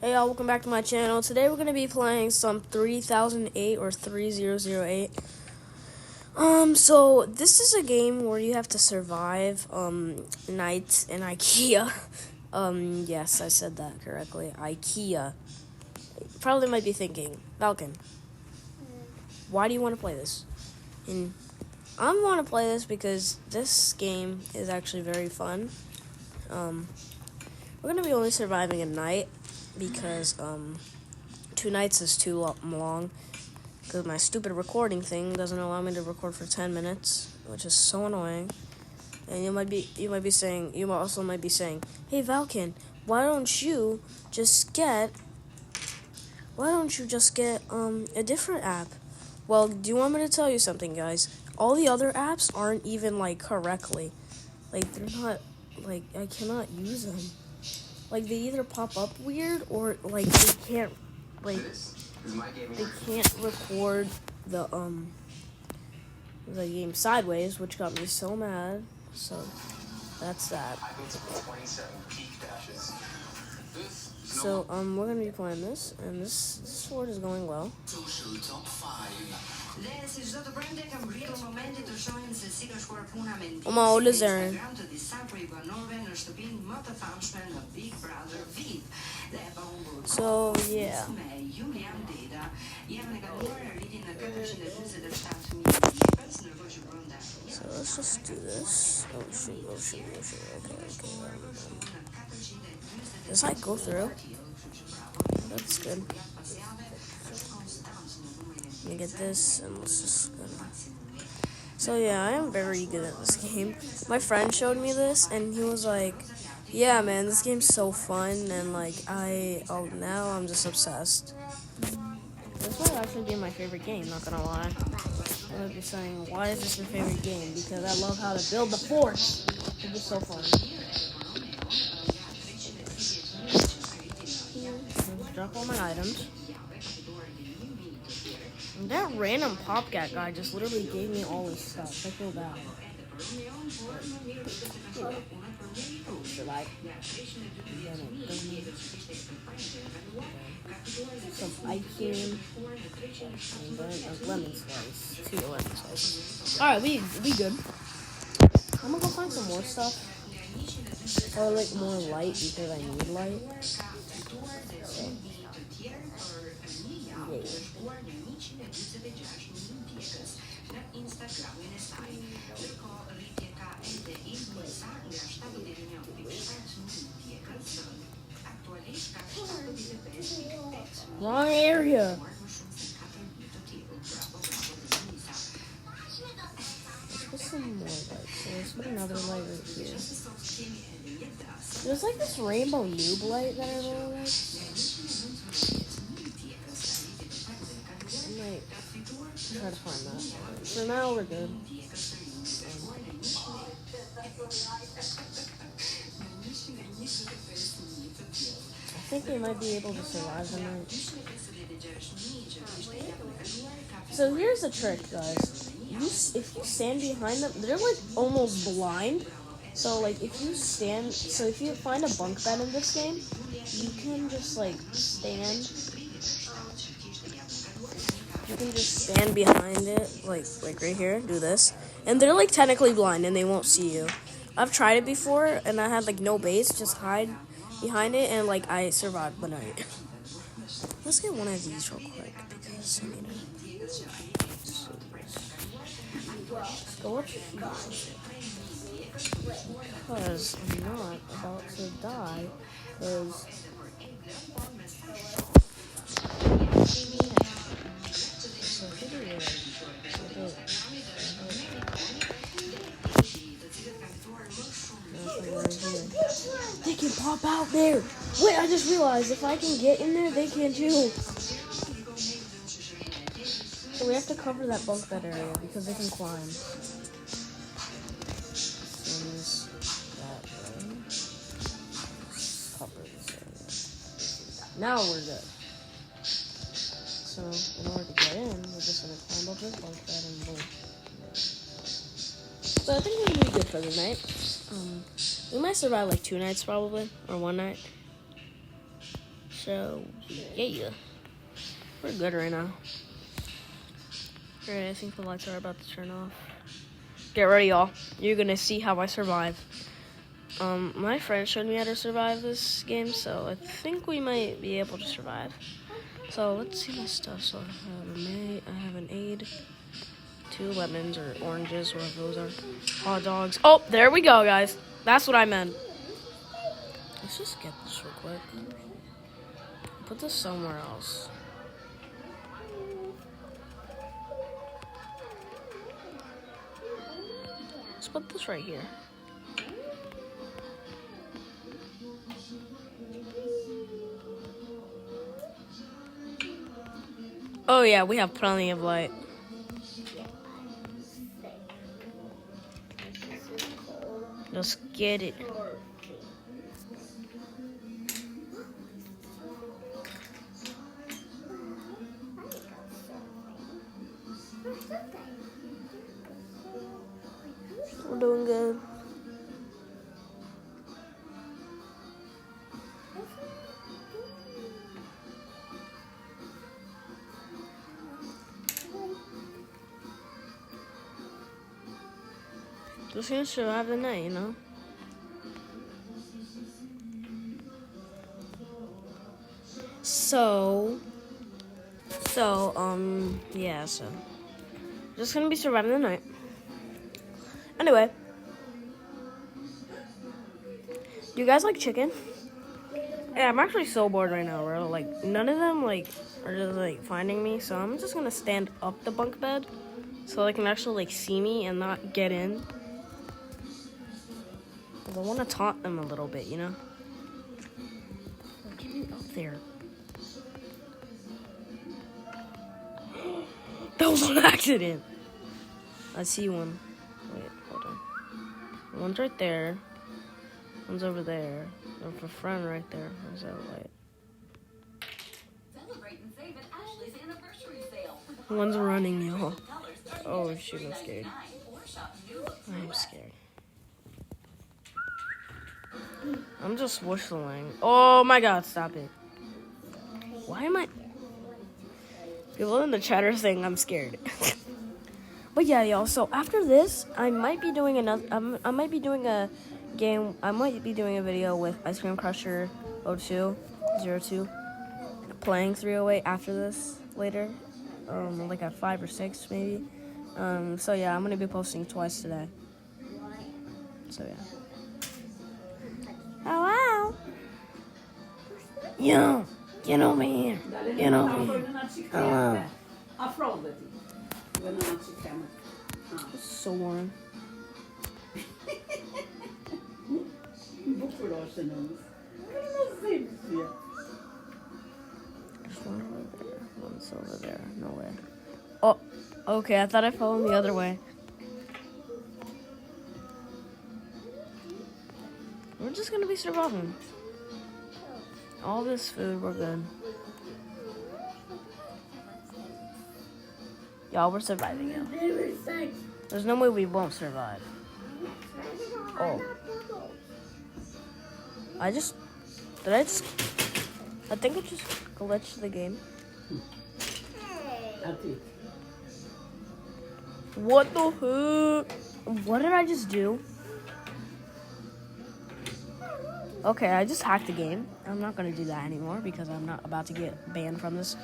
Hey y'all, welcome back to my channel. Today we're going to be playing some 3008 or 3008. So this is a game where you have to survive, nights in Ikea. Yes, I said that correctly. Ikea. You probably might be thinking, Falcon, why do you want to play this? And I want to play this because this game is actually very fun. We're going to be only surviving a night because, 2 nights is too long because my stupid recording thing doesn't allow me to record for 10 minutes, which is so annoying. And you might also be saying, hey Valken, why don't you just get a different app? Well, do you want me to tell you something, guys? All the other apps aren't even correctly. They're not I cannot use them. They either pop up weird or they can't record the game sideways, which got me so mad. So that's that. So we're gonna be playing this, and this sword is going well. Oma ole zeren. So yeah. So let's just do this. Oh shoot. Okay. Does I go through? That's good. Let me get this, and let's just go. So yeah, I am very good at this game. My friend showed me this, and he was like, yeah, man, this game's so fun, and now I'm just obsessed. This might actually be my favorite game, not gonna lie. I would be saying, why is this your favorite game? Because I love how to build the fort. It's just so fun. Let's drop all my items. And that random Popcat guy just literally gave me all his stuff. I feel bad. Some ice cream and then a lemon slice. 2 lemon slices. Alright, we good. I'm gonna go find some more stuff. Or more light because I need light. So, yeah. Wrong area. Let's put some more light. So let's put another light right here. There's this rainbow noob light that I really like. I might try to find that. For now, we're good. I think we might be able to survive the night. So here's the trick, guys. If you stand behind them, they're almost blind. So if you find a bunk bed in this game, you can just stand. You can just stand behind it, like right here. Do this, and they're technically blind and they won't see you. I've tried it before, and I had no base, just hide behind it, and I survived the night. Let's get one of these real quick because I need to. Let's go up because I'm not about to die. Because they can pop out there. Wait, I just realized if I can get in there, they can too. So we have to cover that bunk bed area because they can climb. Cover this area. Now we're good. So in order to get in, we're just gonna climb up this bunk bed and boom. So I think we're gonna be good for the night. We might survive 2 nights probably, or 1 night. So, yeah. We're good right now. Alright, I think the lights are about to turn off. Get ready, y'all. You're gonna see how I survive. My friend showed me how to survive this game, so I think we might be able to survive. So, let's see my stuff. So, I have an aid, 2 lemons or oranges, whatever those are. Hot dogs. Oh, there we go, guys. That's what I meant. Let's just get this real quick. Put this somewhere else. Let's put this right here. Oh yeah, we have plenty of light. Let's get it. We're doing good. Just gonna survive the night, you know? Yeah, just gonna be surviving the night. Anyway, do you guys like chicken? Yeah, I'm actually so bored right now, bro. Like, none of them, like, are just, like, finding me, so I'm just gonna stand up the bunk bed so they can actually, like, see me and not get in. Because I want to taunt them a little bit, you know? Get me up there. That was an accident. I see one. Wait, hold on. One's right there. One's over there. There's a friend right there. Where's that light? One's running, y'all. Oh shoot, I'm scared. I'm scared. I'm just whistling. Oh my god, stop it. Why am I... People in the chat are saying I'm scared. But yeah, y'all, so after this, I might be doing I might be doing a game, I might be doing a video with Ice Cream Crusher 02, playing 308 after this, later, like at 5 or 6, maybe. So yeah, I'm gonna be posting twice today. So yeah. Hello? Yo, get over here. Get over here. Hello. It's so warm. There's one over there. One's over there. No way. Oh, okay. I thought I fell in the other way. We're just gonna be surviving. All this food, we're good. Y'all, we're surviving now. There's no way we won't survive. Oh. I think I just glitched the game. What the heck? What did I just do? Okay, I just hacked the game. I'm not gonna do that anymore because I'm not about to get banned from this.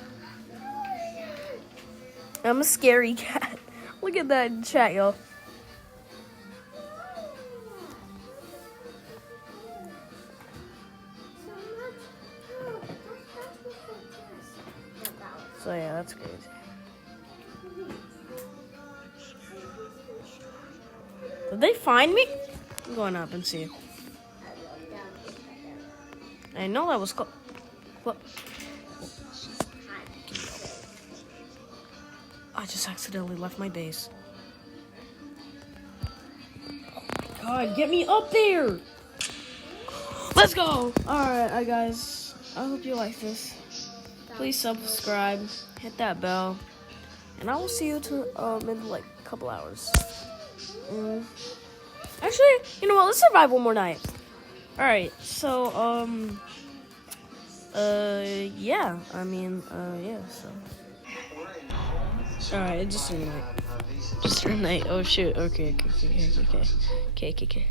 I'm a scary cat. Look at that in chat, y'all. So yeah, that's crazy. Did they find me? I'm going up and see. I know that was close. What? I just accidentally left my base. Oh my god, get me up there! Let's go! Alright, guys. I hope you like this. Please subscribe, hit that bell, and I will see you in like a couple hours. Actually, you know what? Let's survive one more night. Alright, so, Yeah. I mean, yeah. So. All right. Just turned night. Just turned night. Oh shoot. Okay. Okay.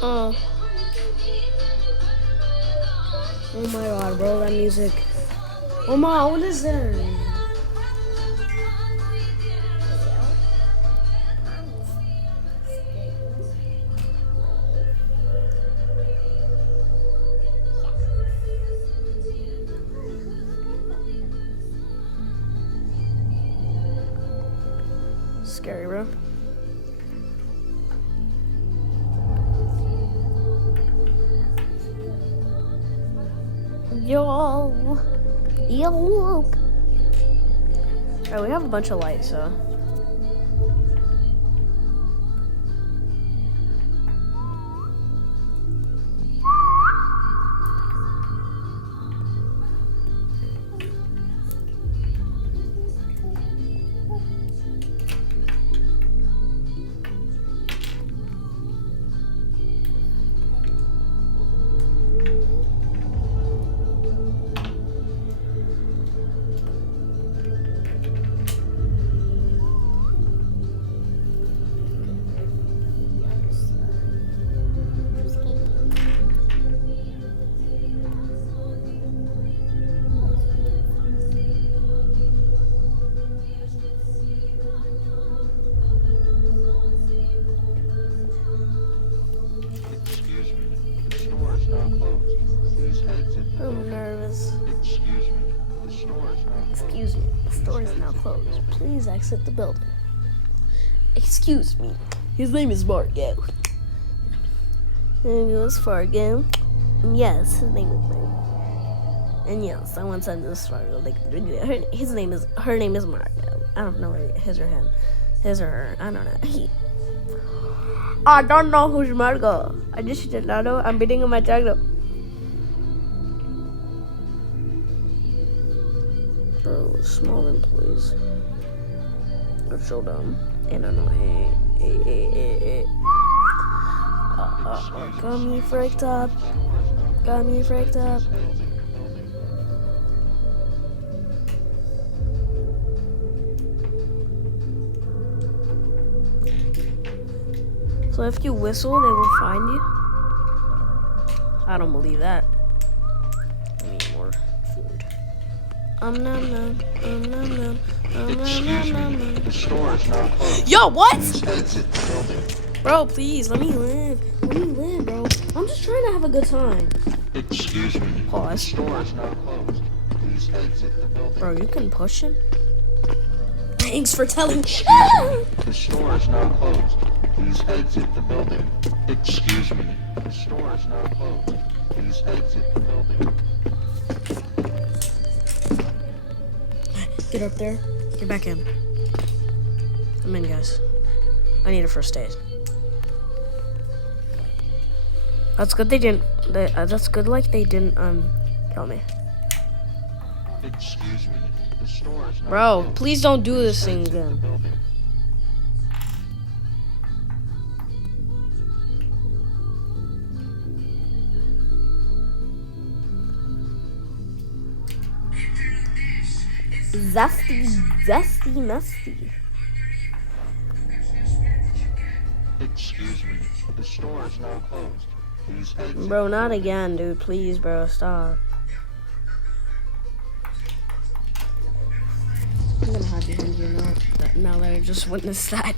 Oh. Oh my god, bro, that music. Oh my, what is that? Scary, bro. Yo. Alright, we have a bunch of lights, so. I'm nervous. Excuse me, the store is now closed. Please exit the building. Excuse me. His name is Margo. And it goes Fargo. Yes, his name is Margo. And yes, I want to this Fargo. Like her name is Margo. I don't know his or him. His or her. I don't know. I don't know who's Margo. I just did not know. I'm beating on my tag though. Bro, small employees are so dumb. And I know, got me freaked up. So if you whistle, they will find you? I don't believe that. I need more food. Nom nom. Excuse me, the store is now closed. Yo, what? Exit the building. Bro, please, let me live. Bro. I'm just trying to have a good time. Excuse me, the Pause. store is now closed. Please exit the building. Bro, you can push him? Thanks for telling me. The store is now closed. Please exit the building. Excuse me, the store is now closed. Please exit the building. Get up there. Get back in. I'm in, guys. I need a first aid. That's good they didn't. That's good like they didn't, kill me. Excuse me, the store is now Bro, closed. please don't do this thing Exit the again. building. Zesty, musty. Excuse me, the store is now closed. Please exit. Bro, not again, dude. Please, bro, stop. I'm gonna hide behind you now that I just witnessed that.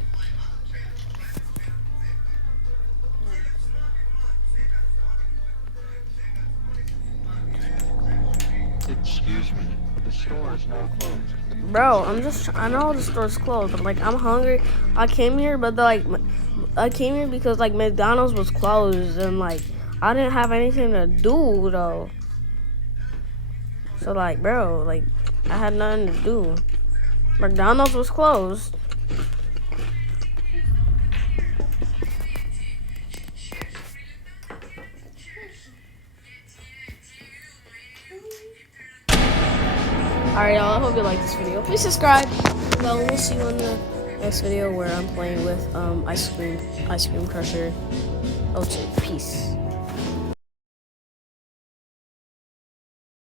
Excuse me, the store is now closed. Bro, I know the store's closed, but like, I'm hungry. I came here, but I came here because like McDonald's was closed and like, I didn't have anything to do though. So like, bro, like, I had nothing to do. McDonald's was closed. Alright, y'all, I hope you like this video. Please subscribe. Well, we'll see you in the next video where I'm playing with Ice Cream Crusher. Okay, peace.